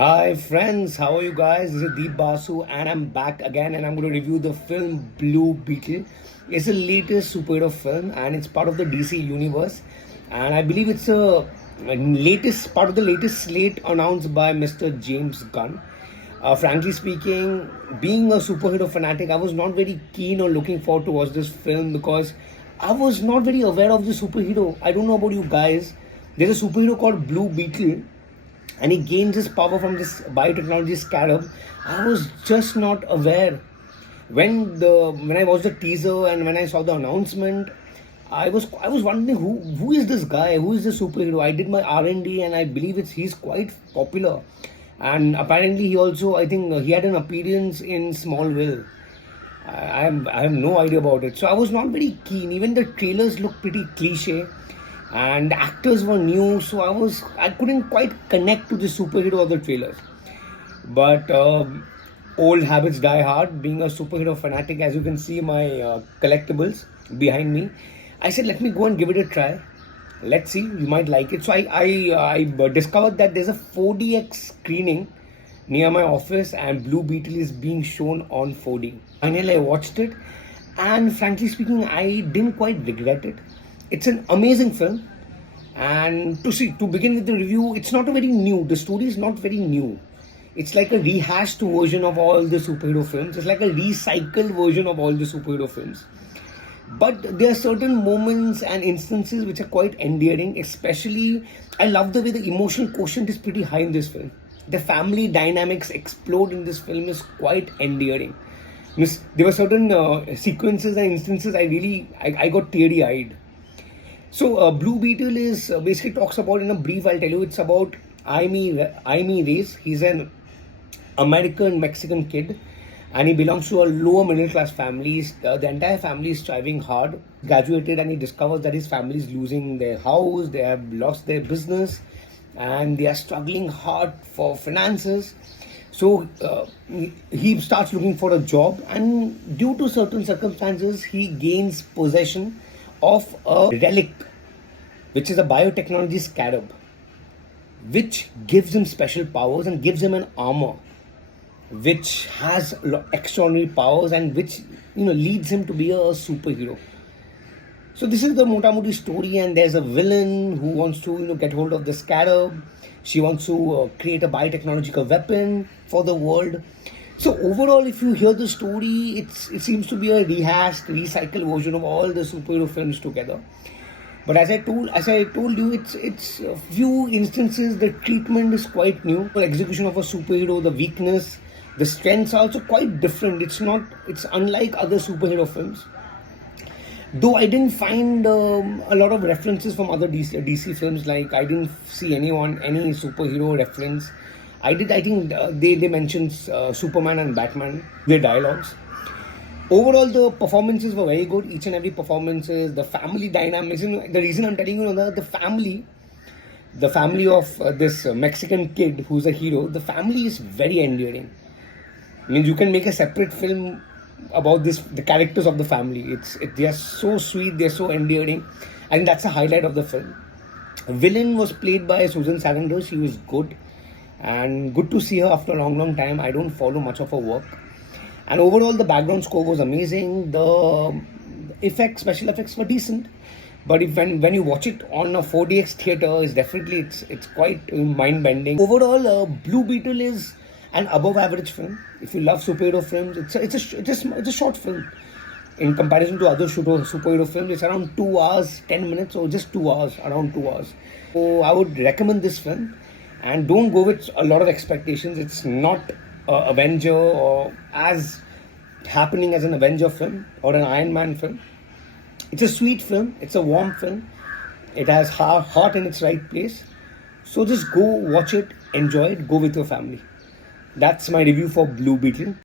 Hi friends, how are you guys? This is Deep Basu and I'm back again and I'm going to review the film Blue Beetle. It's the latest superhero film and it's part of the DC universe, and I believe it's a latest part of the latest slate announced by Mr. James Gunn. Frankly speaking, being a superhero fanatic, I was not very keen or looking forward to watch this film because I was not very aware of the superhero. I don't know about you guys. There's a superhero called Blue Beetle and he gains his power from this biotechnology scarab. I was just not aware. When I watched the teaser and when I saw the announcement, I was wondering who is this guy? Who is this superhero? I did my R&D and I believe he's quite popular. And apparently he also, I think he had an appearance in Smallville. I have no idea about it. So I was not very keen. Even the trailers look pretty cliche and the actors were new, so I couldn't quite connect to the superhero of the trailers. But old habits die hard. Being a superhero fanatic, as you can see my collectibles behind me, I said let me go and give it a try. Let's see, you might like it. So I discovered that there's a 4DX screening near my office and Blue Beetle is being shown on 4D. Finally, I watched it and frankly speaking, I didn't quite regret it. It's an amazing film, and to begin with the review, it's not a very new. The story is not very new. It's like a rehashed version of all the superhero films. It's like a recycled version of all the superhero films. But there are certain moments and instances which are quite endearing. Especially, I love the way the emotional quotient is pretty high in this film. The family dynamics explode in this film is quite endearing. There were certain sequences and instances I got teary eyed. So, Blue Beetle is basically talks about, in a brief, I'll tell you, it's about Aimee Reyes. He's an American Mexican kid and he belongs to a lower middle class family. The entire family is striving hard. Graduated and he discovers that his family is losing their house, they have lost their business, and they are struggling hard for finances. So, he starts looking for a job, and due to certain circumstances, he gains possession of a relic, which is a biotechnology scarab, which gives him special powers and gives him an armor which has extraordinary powers and which leads him to be a superhero. So this is the Motamoti story, and there's a villain who wants to get hold of the scarab. She wants to create a biotechnological weapon for the world. So overall, if you hear the story, it seems to be a rehashed, recycled version of all the superhero films together. But as I told you, it's a few instances the treatment is quite new. The execution of a superhero, the weakness, the strengths are also quite different. It's unlike other superhero films. Though I didn't find a lot of references from other DC films. Like I didn't see any superhero reference. I think they mentioned Superman and Batman, their dialogues. Overall, the performances were very good. Each and every performances, the family dynamics. The reason I'm telling you, the family of this Mexican kid who's a hero, the family is very endearing. I mean, you can make a separate film about the characters of the family. They are so sweet, they're so endearing, and that's a highlight of the film. Villain was played by Susan Sarandon. She was good. And good to see her after a long time. I don't follow much of her work. And overall, the background score was amazing. The special effects were decent. But when you watch it on a 4DX theater, it's quite mind-bending. Overall, Blue Beetle is an above-average film. If you love superhero films, it's a short film. In comparison to other superhero films, it's around 2 hours, 10 minutes, or just 2 hours, around 2 hours. So I would recommend this film. And don't go with a lot of expectations. It's not Avenger or as happening as an Avenger film or an Iron Man film. It's a sweet film. It's a warm film. It has heart in its right place. So just go watch it, enjoy it, go with your family. That's my review for Blue Beetle.